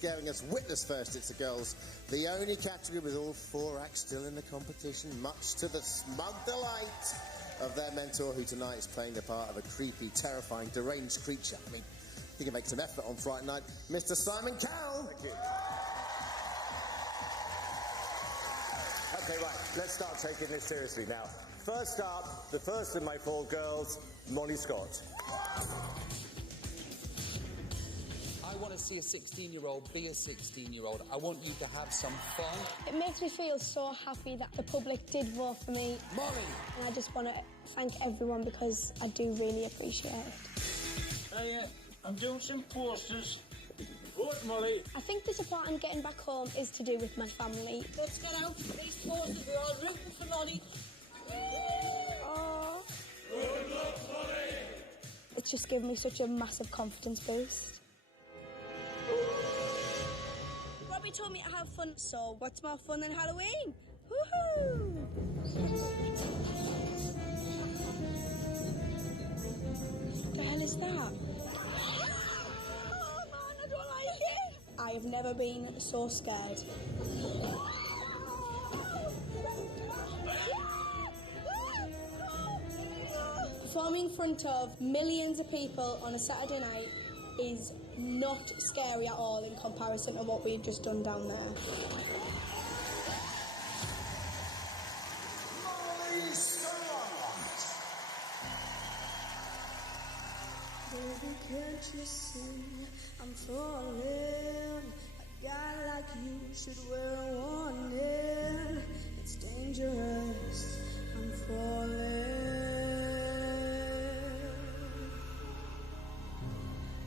Going as witness first, it's the girls. The only category with all 4 acts still in the competition, much to the smug delight of their mentor, who tonight is playing the part of a creepy, terrifying, deranged creature. I mean, he can make some effort on Fright Night. Mr. Simon Cowell. Thank you. Okay, right, let's start taking this seriously now. First up, the first of my 4 girls, Molly Scott. I want to see a 16-year-old be a 16-year-old. I want you to have some fun. It makes me feel so happy that the public did vote for me. Molly! And I just want to thank everyone because I do really appreciate it. I'm doing some posters. What, Molly? I think the support I'm getting back home is to do with my family. Let's get out for these posters. We're all rooting for Molly. Oh. Good luck, Molly! It's just given me such a massive confidence boost. Robbie told me to have fun, so what's more fun than Halloween? Woohoo! The hell is that? Oh man, I don't like it! I have never been so scared. Performing in front of millions of people on a Saturday night is not scary at all in comparison to what we've just done down there. Molly Scott! Baby, can't you see I'm falling? A guy like you should wear a warning. It's dangerous, I'm falling.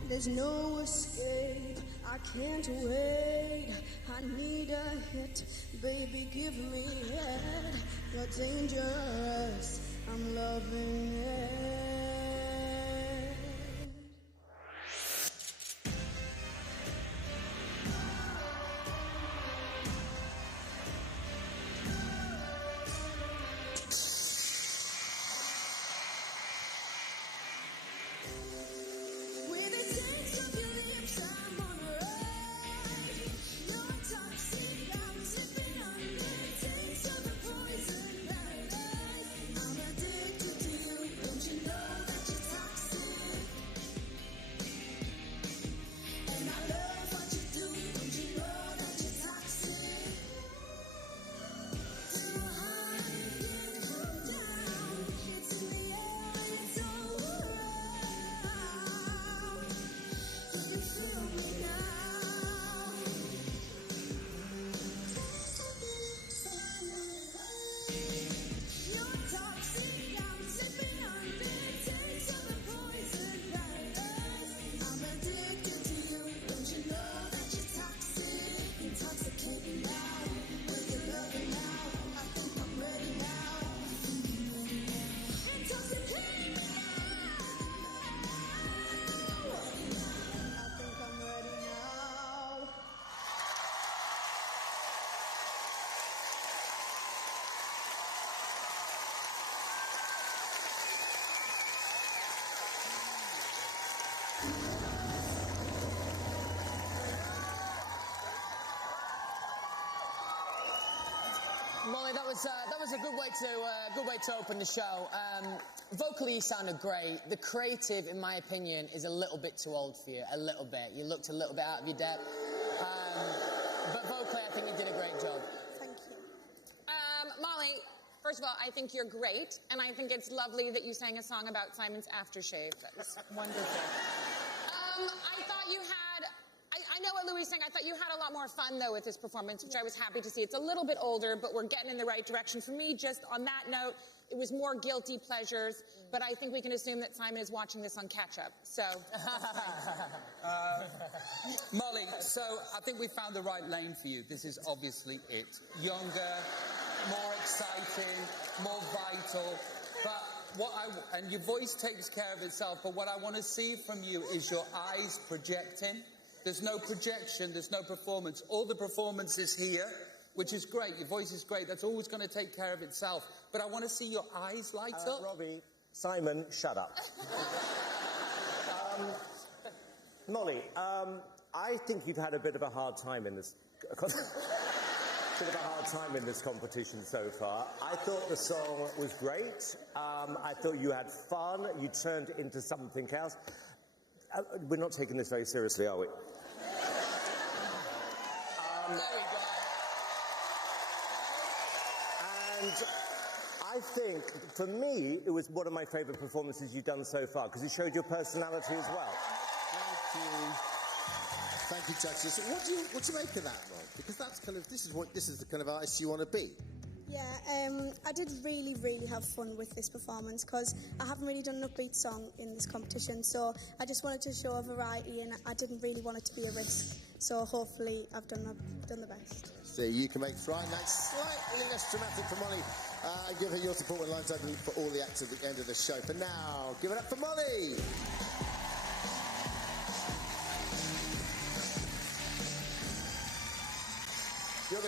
There's no escape, I can't wait. I need a hit, baby, give me head. You're dangerous, I'm loving it. Molly, that was a good way to open the show. Vocally, you sounded great. The creative, in my opinion, is a little bit too old for you. A little bit. You looked a little bit out of your depth. But vocally, I think you did a great job. Thank you. Molly, first of all, I think you're great, and I think it's lovely that you sang a song about Simon's aftershave. That was wonderful. I thought you had... I know what Louis was saying. I thought you had a lot more fun, though, with this performance, which I was happy to see. It's a little bit older, but we're getting in the right direction. For me, just on that note, it was more guilty pleasures, but I think we can assume that Simon is watching this on catch-up, so... Molly, so I think we found the right lane for you. This is obviously it. Younger, more exciting, more vital, but and your voice takes care of itself, but what I want to see from you is your eyes projecting. There's no projection, there's no performance. All the performance is here, which is great. Your voice is great. That's always going to take care of itself. But I want to see your eyes light up. Robbie, Simon, shut up. Molly, I think you've had a bit of a hard time in this... competition so far. I thought the song was great. I thought you had fun. You turned it into something else. We're not taking this very seriously, are we? There we go. And I think, for me, it was one of my favourite performances you've done so far, because it showed your personality as well. Thank you, judges. What do you make of that, Rob? Because that's this is the kind of artist you want to be. Yeah, I did really, really have fun with this performance because I haven't really done an upbeat song in this competition, so I just wanted to show a variety and I didn't really want it to be a risk. So hopefully I've done the best. So you can make Fright Night slightly less dramatic for Molly and give her your support when lines open for all the acts at the end of the show. For now, give it up for Molly!